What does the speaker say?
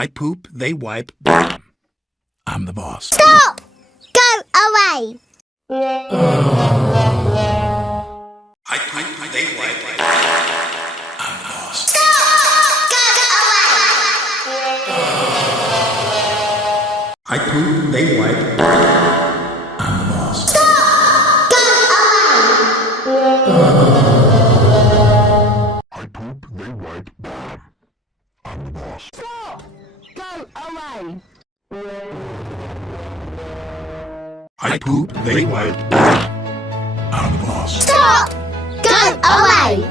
I poop, they wipe. I'm the boss. Stop! Go away! I poop, they wipe. I'm the boss. Stop! Go away! I poop, they wipe. I'm the boss. Stop! Go away! I poop, they wipe. I'm the boss. Stop! Go away! I poop, they wipe. I'm the boss. Stop! Go away!